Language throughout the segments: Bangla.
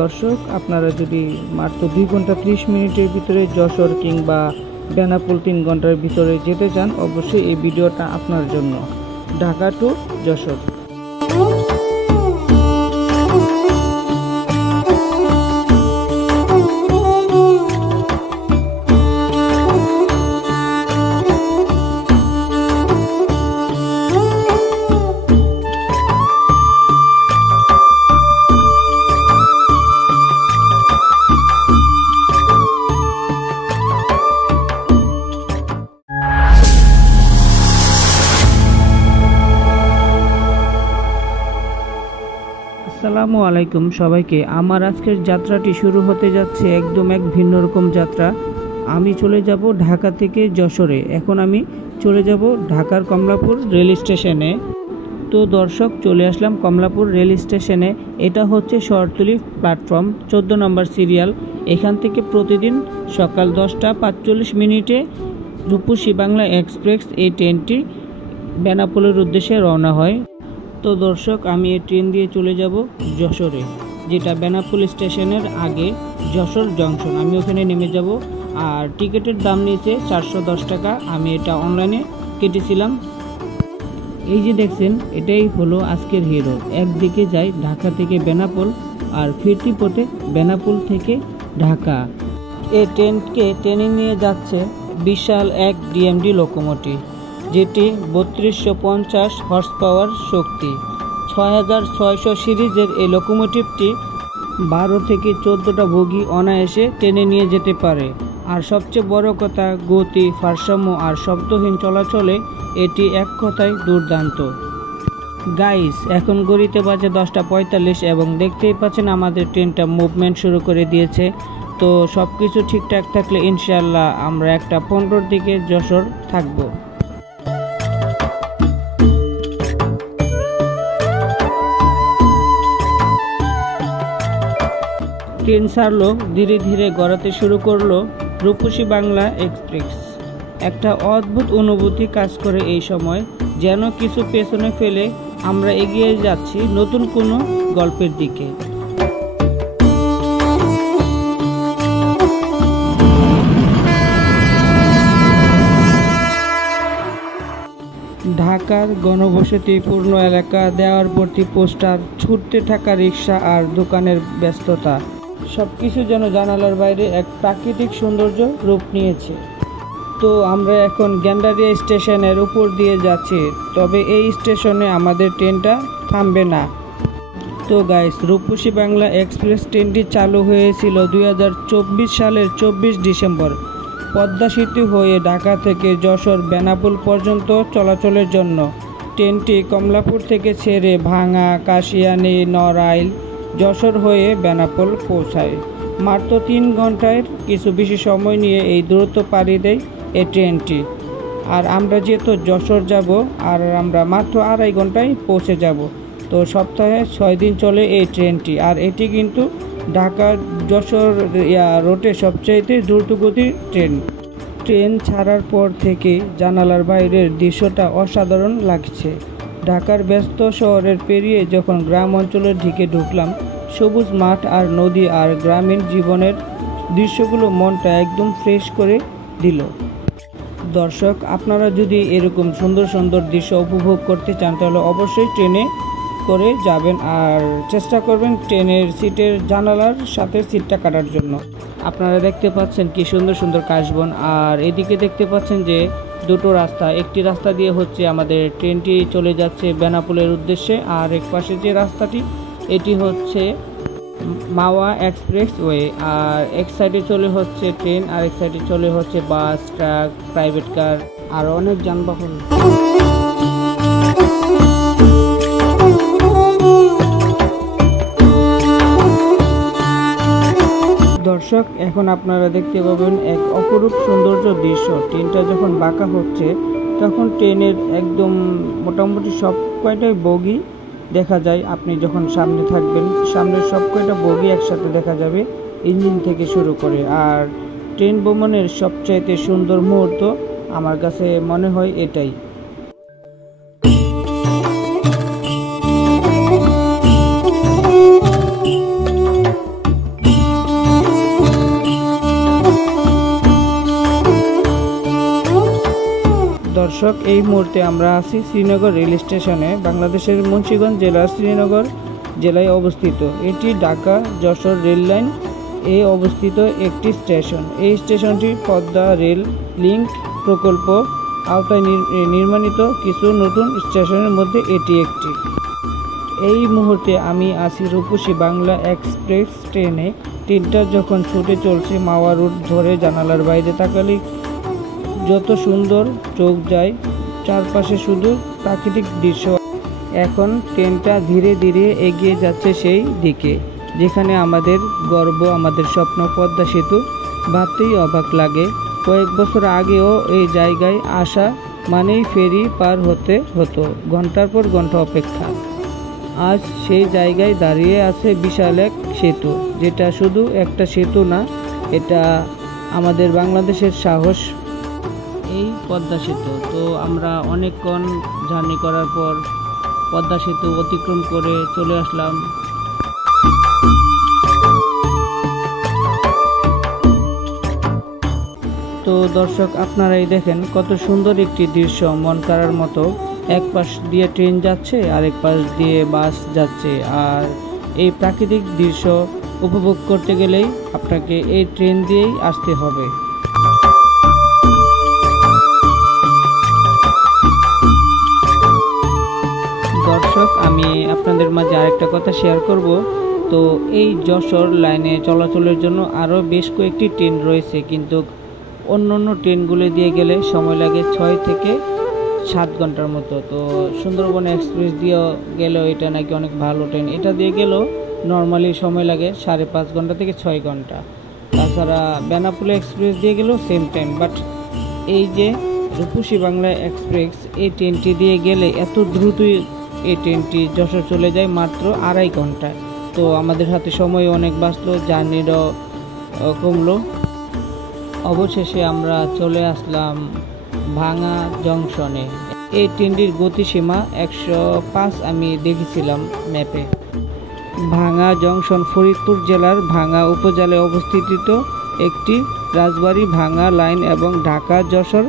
দর্শক, আপনারা যদি মাত্র 2 ঘন্টা 30 মিনিটের ভিতরে যশোর কিংবা বেনাপোল 3 ঘন্টার ভিতরে যেতে চান, অবশ্যই এই ভিডিওটা আপনার জন্য। ঢাকা টু যশোর। আসসালামু আলাইকুম সবাইকে। আমার আজকের যাত্রাটি শুরু হতে যাচ্ছে একদম এক ভিন্ন রকম যাত্রা। আমি চলে যাব ঢাকা থেকে যশোরে। এখন আমি চলে যাব ঢাকার কমলাপুর রেল স্টেশনে। তো দর্শক, চলে আসলাম কমলাপুর রেল স্টেশনে। এটা হচ্ছে শহরতলি প্ল্যাটফর্ম 14 নম্বর সিরিয়াল। এখান থেকে প্রতিদিন সকাল 10টা 45 মিনিটে রূপসী বাংলা এক্সপ্রেস এই ট্রেনটি বেনাপোলের উদ্দেশ্যে রওনা হয়। তো দর্শক, আমি এই ট্রেন দিয়ে চলে যাব যশোরে, যেটা বেনাপোল স্টেশনের আগে যশোর জংশন। আমি ওখানে নেমে যাব। আর টিকিটের দাম নিয়েছে 410 টাকা। আমি এটা অনলাইনে কেটেছিলাম। এই যে দেখছেন, এটাই হলো আজকের হিরো। একদিকে যায় ঢাকা থেকে বেনাপোল, আর ফিরতি পথে বেনাপোল থেকে ঢাকা। এই ট্রেনকে টেনে নিয়ে যাচ্ছে বিশাল এক ডিএমডি লোকোমোটিভ, যেটি 3250 হর্স পাওয়ার শক্তি। 6600 সিরিজের এই লোকোমোটিভটি 12 থেকে 14টা বগি অনায়াসে টেনে নিয়ে যেতে পারে। আর সবচেয়ে বড় কথা, গতি, ভারসাম্য আর শব্দহীন চলাচলে এটি এক কথায় দুর্দান্ত। গাইস, এখন ঘড়িতে বাজে 10:45 এবং দেখতেই পাচ্ছেন আমাদের ট্রেনটা মুভমেন্ট শুরু করে দিয়েছে। তো সব কিছু ঠিকঠাক থাকলে ইনশাআল্লাহ আমরা 1:15 দিকে যশোর থাকবো। ট্রেন ছাড়লো, ধীরে ধীরে গড়াতে শুরু করলো রূপসী বাংলা এক্সপ্রেস। একটা অদ্ভুত অনুভূতি কাজ করে এই সময়, যেন কিছু পেছনে ফেলে আমরা এগিয়ে যাচ্ছি নতুন কোনো গল্পের দিকে। ঢাকার ঘনবসতিপূর্ণ এলাকা, দেওয়ার ভর্তি পোস্টার, ছুটতে থাকা রিক্সা আর দোকানের ব্যস্ততা, সবকিছু যেন জানালার বাইরে এক প্রাকৃতিক সৌন্দর্য রূপ নিয়েছে। তো আমরা এখন গ্যান্ডারিয়া স্টেশনের উপর দিয়ে যাচ্ছি, তবে এই স্টেশনে আমাদের ট্রেনটা থামবে না। তো গাইস, রূপসী বাংলা এক্সপ্রেস ট্রেনটি চালু হয়েছিল 2024 সালের 24 ডিসেম্বর পদ্মা সেতু হয়ে ঢাকা থেকে যশোর বেনাপোল পর্যন্ত চলাচলের জন্য। ট্রেনটি কমলাপুর থেকে ছেড়ে ভাঙা, কাশিয়ানী, নড়াইল, যশোর হয়ে বেনাপোল পৌঁছায়। মাত্র 3 ঘন্টায় কিছু বেশি সময় নিয়ে এই দূরত্ব পাড়ি দেয় এই ট্রেনটি। আর আমরা যেহেতু যশোর যাব, আর আমরা মাত্র 2.5 ঘন্টায় পৌঁছে যাব। তো সপ্তাহে 6 দিন চলে এই ট্রেনটি। আর এটি কিন্তু ঢাকা যশোর রোডে সবচাইতে দ্রুতগতির ট্রেন। ট্রেন ছাড়ার পর থেকে জানালার বাইরের দৃশ্যটা অসাধারণ লাগছে। ঢাকার ব্যস্ত শহরের পেরিয়ে যখন গ্রাম অঞ্চলের দিকে ঢুকলাম, সবুজ মাঠ আর নদী আর গ্রামীণ জীবনের দৃশ্যগুলো মনটা একদম ফ্রেশ করে দিল। দর্শক, আপনারা যদি এরকম সুন্দর সুন্দর দৃশ্য উপভোগ করতে চান, তাহলে অবশ্যই ট্রেনে করে যাবেন। আর চেষ্টা করবেন ট্রেনের সিটের জানালার সাথে সিটটা কাটার জন্য। আপনারা দেখতে পাচ্ছেন কি সুন্দর সুন্দর কাশবন। আর এদিকে দেখতে পাচ্ছেন যে দুটো রাস্তা, একটি রাস্তা দিয়ে হচ্ছে আমাদের ট্রেনটি চলে যাচ্ছে বেনাপোলের উদ্দেশ্যে, আর এক পাশে যে রাস্তাটি, এটি হচ্ছে মাওয়া এক্সপ্রেস ওয়ে। আর এক সাইডে চলে হচ্ছে ট্রেন, আর এক সাইডে চলে হচ্ছে বাস, ট্রাক, প্রাইভেট কার আর অনেক যানবাহন। দর্শক, এখন আপনারা দেখতে পাবেন এক অপরূপ সৌন্দর্য দৃশ্য। ট্রেনটা যখন বাঁকা হচ্ছে, তখন ট্রেনের একদম মোটামুটি সব কয়টাই বগি দেখা যায়। আপনি যখন সামনে থাকবেন, সামনের সব কয়টা বগি একসাথে দেখা যাবে, ইঞ্জিন থেকে শুরু করে। আর ট্রেন ভ্রমণের সবচাইতে সুন্দর মুহূর্ত আমার কাছে মনে হয় এটাই। দর্শক, এই মুহূর্তে আমরা আছি শ্রীনগর রেল স্টেশনে। বাংলাদেশের মুন্সিগঞ্জ জেলার শ্রীনগর জেলায় অবস্থিত। এটি ঢাকা যশোর রেল লাইন এ অবস্থিত একটি স্টেশন। এই স্টেশনটি পদ্মা রেল লিঙ্ক প্রকল্প আওতায় নির্মাণিত কিছু নতুন স্টেশনের মধ্যে এটি একটি। এই মুহূর্তে আমি আছি রূপসী বাংলা এক্সপ্রেস ট্রেনে। ট্রেনটা যখন ছুটে চলছে মাওয়া রোড ধরে, জানালার বাইরে তাকালে যত সুন্দর চোখ যায়, চারপাশে শুধু প্রাকৃতিক দৃশ্য। এখন ট্রেনটা ধীরে ধীরে এগিয়ে যাচ্ছে সেই দিকে যেখানে আমাদের গর্ব, আমাদের স্বপ্ন পদ্মা সেতু। ভাবতেই অবাক লাগে, কয়েক বছর আগেও এই জায়গায় আসা মানেই ফেরি পার হতে হতো, ঘন্টার পর ঘন্টা অপেক্ষা। আজ সেই জায়গায় দাঁড়িয়ে আছে বিশাল এক সেতু, যেটা শুধু একটা সেতু না, এটা আমাদের বাংলাদেশের সাহস। এই পদ্মা সেতু, তো আমরা অনেকক্ষণ জার্নি করার পর পদ্মা সেতু অতিক্রম করে চলে আসলাম। তো দর্শক, আপনারাই দেখেন কত সুন্দর একটি দৃশ্য, মন কাড়ার মতো। এক পাশ দিয়ে ট্রেন যাচ্ছে, আরেক পাশ দিয়ে বাস যাচ্ছে। আর এই প্রাকৃতিক দৃশ্য উপভোগ করতে গেলেই আপনাকে এই ট্রেন দিয়েই আসতে হবে। দর্শক, আমি আপনাদের মাঝে আরেকটা কথা শেয়ার করব। তো এই যশোর লাইনে চলাচলের জন্য আরও বেশ কয়েকটি ট্রেন রয়েছে, কিন্তু অন্য ট্রেনগুলো দিয়ে গেলে সময় লাগে 6 থেকে 7 ঘন্টার মতো। তো সুন্দরবন এক্সপ্রেস দিয়েও গেলেও এটা নাকি অনেক ভালো ট্রেন। এটা দিয়ে গেলেও নর্মালি সময় লাগে 5.5 ঘন্টা থেকে 6 ঘন্টা। তাছাড়া বেনাপোল এক্সপ্রেস দিয়ে গেলেও সেম টাইম। বাট এই যে রূপসী বাংলা এক্সপ্রেস, এই ট্রেনটি দিয়ে গেলে এত দ্রুতই এই ট্রেনটি যশোর চলে যায় মাত্র 2.5 ঘন্টায়। তো আমাদের হাতে সময় অনেক বাঁচলো, জার্নিরও কমলো। অবশেষে আমরা চলে আসলাম ভাঙা জংশনে। এই ট্রেনটির গতিসীমা 105 আমি দেখেছিলাম ম্যাপে। ভাঙা জংশন ফরিদপুর জেলার ভাঙা উপজেলায় অবস্থিত একটি রাজবাড়ী ভাঙা লাইন এবং ঢাকা যশোর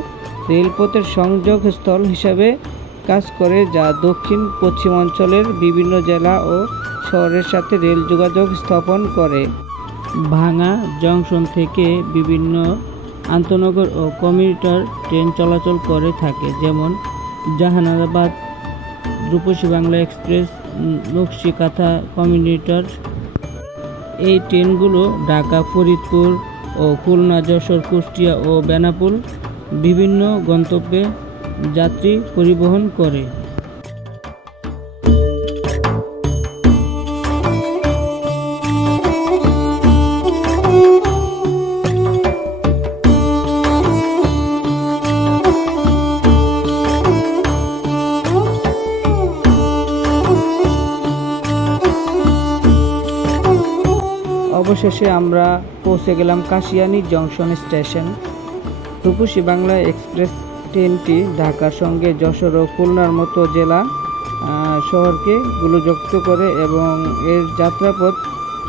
রেলপথের সংযোগস্থল হিসাবে কাজ করে, যা দক্ষিণ পশ্চিমাঞ্চলের বিভিন্ন জেলা ও শহরের সাথে রেল যোগাযোগ স্থাপন করে। ভাঙা জংশন থেকে বিভিন্ন আন্তনগর ও কমিউটার ট্রেন চলাচল করে থাকে, যেমন জাহানাবাদ, রূপসী বাংলা এক্সপ্রেস, নকশিকাথা কমিউটার। এই ট্রেনগুলো ঢাকা, ফরিদপুর ও খুলনা, যশোর, কুষ্টিয়া ও বেনাপোল বিভিন্ন গন্তব্যে যাত্রী পরিবহন করে। অবশেষে আমরা পৌঁছে গেলাম কাশিয়ানী জংশন স্টেশন। রূপসী বাংলা এক্সপ্রেস ট্রেনটি ঢাকার সঙ্গে যশোর ও খুলনার মতো জেলা শহরকে যুক্ত করে এবং এর যাত্রাপথ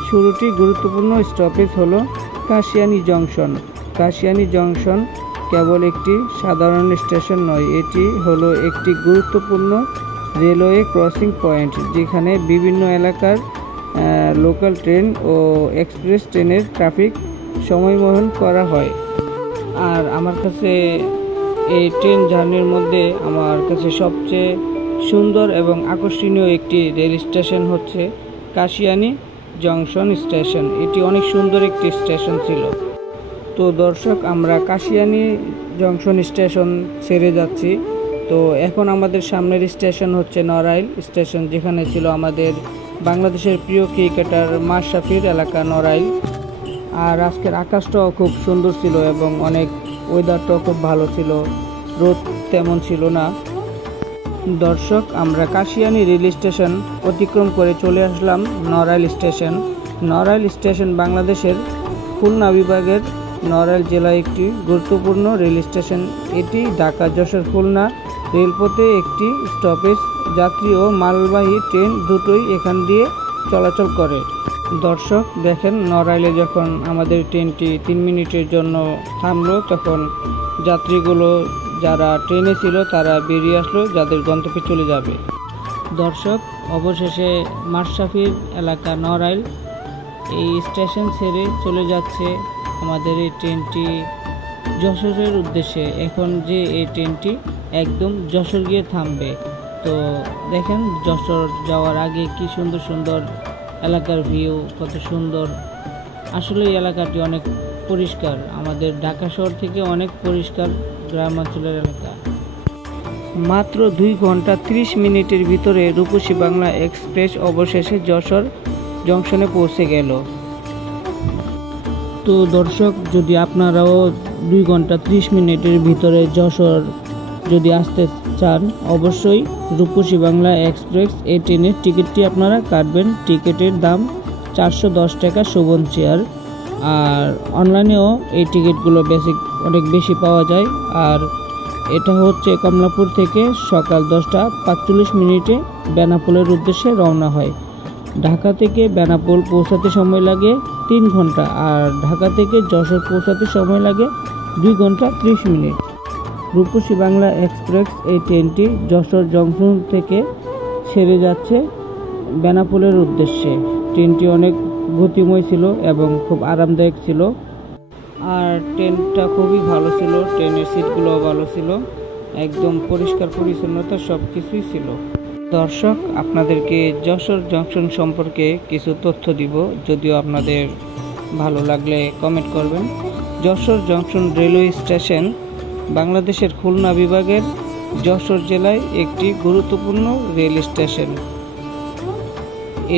শুরুটি গুরুত্বপূর্ণ স্টপেজ হলো কাশিয়ানী জংশন। কাশিয়ানী জংশন কেবল একটি সাধারণ স্টেশন নয়, এটি হলো একটি গুরুত্বপূর্ণ রেলওয়ে ক্রসিং পয়েন্ট, যেখানে বিভিন্ন এলাকার লোকাল ট্রেন ও এক্সপ্রেস ট্রেনের ট্রাফিক সময়বহন করা হয়। আর আমার কাছে এই ট্রেন জার্নির মধ্যে আমার কাছে সবচেয়ে সুন্দর এবং আকর্ষণীয় একটি রেল স্টেশন হচ্ছে কাশিয়ানী জংশন স্টেশন। এটি অনেক সুন্দর একটি স্টেশন ছিল। তো দর্শক, আমরা কাশিয়ানী জংশন স্টেশন ছেড়ে যাচ্ছি। তো এখন আমাদের সামনের স্টেশন হচ্ছে নড়াইল স্টেশন, যেখানে ছিল আমাদের বাংলাদেশের প্রিয় ক্রিকেটার মাশরাফির এলাকা নড়াইল। আর আজকের আকাশটাও খুব সুন্দর ছিল এবং অনেক ওয়েদারটাও খুব ভালো ছিল, রোদ তেমন ছিল না। দর্শক, আমরা কাশিয়ানী রেল স্টেশন অতিক্রম করে চলে আসলাম নড়াইল স্টেশন। নড়াইল স্টেশন বাংলাদেশের খুলনা বিভাগের নড়াইল জেলায় একটি গুরুত্বপূর্ণ রেল স্টেশন। এটি ঢাকা যশোর খুলনা রেলপথে একটি স্টপেজ। যাত্রী ও মালবাহী ট্রেন দুটোই এখান দিয়ে চলাচল করে। দর্শক দেখেন, নড়াইলে যখন আমাদের ট্রেনটি 3 মিনিটের জন্য থামলো, তখন যাত্রীগুলো যারা ট্রেনে ছিল তারা বেরিয়ে আসলো, যাদের গন্তব্যে চলে যাবে। দর্শক, অবশেষে মাশরাফির এলাকা নড়াইল এই স্টেশন ছেড়ে চলে যাচ্ছে আমাদের এই ট্রেনটি যশোরের উদ্দেশ্যে। এখন যে এই ট্রেনটি একদম যশোর গিয়ে থামবে। তো দেখেন যশোর যাওয়ার আগে কি সুন্দর সুন্দর এলাকার ভিউ, কত সুন্দর। আসলে এই এলাকাটি অনেক পরিষ্কার, আমাদের ঢাকা শহর থেকে অনেক পরিষ্কার গ্রামাঞ্চলের এলাকা। মাত্র 2 ঘন্টা 30 মিনিটের ভিতরে রূপসী বাংলা এক্সপ্রেস অবশেষে যশোর জংশনে পৌঁছে গেল। তো দর্শক, যদি আপনারাও 2 ঘন্টা 30 মিনিটের ভিতরে যশোর যদি আসতে চান, অবশ্যই রূপসী বাংলা এক্সপ্রেস এই ট্রেনের টিকিটটি আপনারা কাটবেন। টিকিটের দাম 410 টাকা শোভন চেয়ার। আর অনলাইনেও এই টিকিটগুলো অনেক বেশি পাওয়া যায়। আর এটা হচ্ছে কমলাপুর থেকে সকাল 10টা 45 মিনিটে বেনাপোলের উদ্দেশ্যে রওনা হয়। ঢাকা থেকে বেনাপোল পৌঁছাতে সময় লাগে 3 ঘন্টা, আর ঢাকা থেকে যশোর পৌঁছাতে সময় লাগে 2 ঘন্টা 30 মিনিট। রূপসী বাংলা এক্সপ্রেস এই ট্রেনটি যশোর জংশন থেকে ছেড়ে যাচ্ছে বেনাপোলের উদ্দেশ্যে। ট্রেনটি অনেক গতিময় ছিল এবং খুব আরামদায়ক ছিল। আর ট্রেনটা খুবই ভালো ছিল, ট্রেনের সিটগুলোও ভালো ছিল, একদম পরিষ্কার পরিচ্ছন্নতা সব কিছুই ছিল। দর্শক, আপনাদেরকে যশোর জংশন সম্পর্কে কিছু তথ্য দিব, যদিও আপনাদের ভালো লাগলে কমেন্ট করবেন। যশোর জংশন রেলওয়ে স্টেশন বাংলাদেশের খুলনা বিভাগের যশোর জেলায় একটি গুরুত্বপূর্ণ রেল স্টেশন।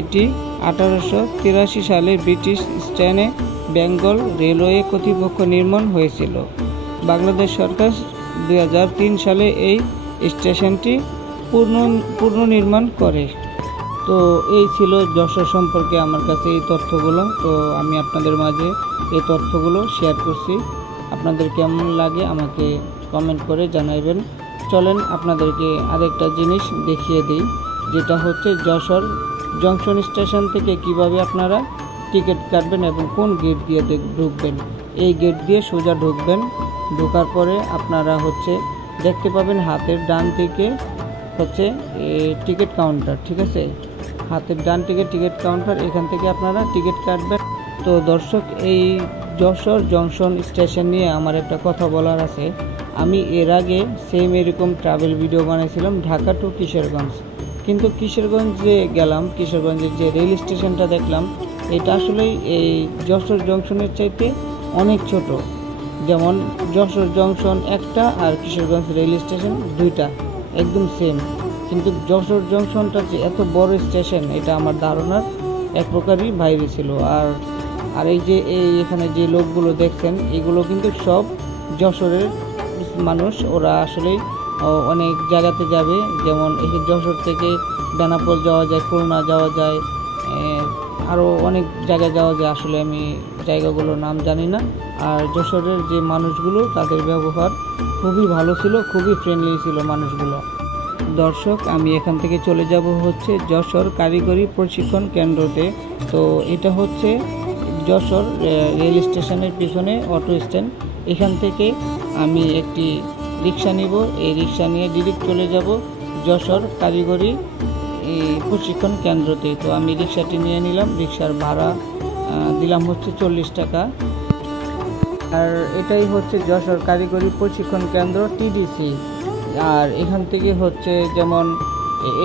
এটি 1883 সালে ব্রিটিশ ইস্টার্ন বেঙ্গল রেলওয়ে কর্তৃপক্ষ নির্মাণ হয়েছিল। বাংলাদেশ সরকার 2003 সালে এই স্টেশনটি পুনর্নির্মাণ করে। তো এই ছিল যশোর সম্পর্কে আমার কাছে এই তথ্যগুলো। তো আমি আপনাদের মাঝে এই তথ্যগুলো শেয়ার করছি। আপনাদের কেমন লাগে আমাকে কমেন্ট করে জানাবেন। চলেন আপনাদেরকে আরেকটা জিনিস দেখিয়ে দিই, যেটা হচ্ছে যশোর জংশন স্টেশন থেকে কিভাবে আপনারা টিকিট কাটবেন এবং কোন গেট দিয়ে ঢুকবেন। এই গেট দিয়ে সোজা ঢুকবেন। ঢোকার পরে আপনারা দেখতে পাবেন হাতের ডান দিকে টিকিট কাউন্টার, ঠিক আছে? হাতের ডান দিকে টিকিট কাউন্টার, এখান থেকে আপনারা টিকিট কাটবেন। তো দর্শক, এই যশোর জংশন স্টেশন নিয়ে আমার একটা কথা বলার আছে। আমি এর আগে সেম এরকম ট্রাভেল ভিডিও বানিয়েছিলাম ঢাকা টু কিশোরগঞ্জ, কিন্তু কিশোরগঞ্জে গেলাম, কিশোরগঞ্জের যে রেল স্টেশনটা দেখলাম এটা আসলেই এই যশোর জংশনের চাইতে অনেক ছোট। যেমন যশোর জংশন একটা আর কিশোরগঞ্জ রেল স্টেশন 2টা একদম সেম, কিন্তু যশোর জংশনটা যে এত বড় স্টেশন এটা আমার ধারণার এক প্রকারই বাইরে ছিল। আর এই যে এখানে যে লোকগুলো দেখছেন এগুলো কিন্তু সব যশোরের মানুষ। ওরা আসলেই অনেক জায়গাতে যাবে, যেমন এই যশোর থেকে বেনাপোল যাওয়া যায়, খুলনা যাওয়া যায়, আরও অনেক জায়গায় যাওয়া যায়। আসলে আমি জায়গাগুলোর নাম জানি না। আর যশোরের যে মানুষগুলো তাদের ব্যবহার খুবই ভালো ছিল, খুবই ফ্রেন্ডলি ছিল মানুষগুলো। দর্শক, আমি এখান থেকে চলে যাব যশোর কারিগরি প্রশিক্ষণ কেন্দ্রতে। তো এটা যশোর রেল স্টেশনের পিছনে অটো স্ট্যান্ড। এখান থেকে আমি একটি রিক্সা নিব, এই রিক্সা নিয়ে ডিরেক্ট চলে যাব যশোর কারিগরি প্রশিক্ষণ কেন্দ্রতে। তো আমি রিক্সাটি নিয়ে নিলাম, রিক্সার ভাড়া দিলাম 40 টাকা। আর এটাই যশোর কারিগরি প্রশিক্ষণ কেন্দ্র TDC। আর এখান থেকে যেমন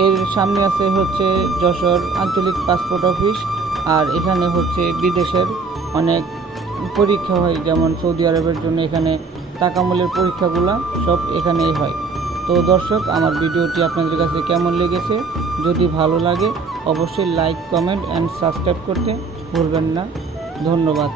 এর সামনে আছে যশোর আঞ্চলিক পাসপোর্ট অফিস। আর এখানে বিদেশের অনেক পরীক্ষা হয়, যেমন সৌদি আরবের জন্য এখানে তাকামূলের পরীক্ষাগুলো সব এখানেই হয়। তো দর্শক, আমার ভিডিওটি আপনাদের কাছে কেমন লেগেছে, যদি ভালো লাগে অবশ্যই লাইক, কমেন্ট অ্যান্ড সাবস্ক্রাইব করতে ভুলবেন না। ধন্যবাদ।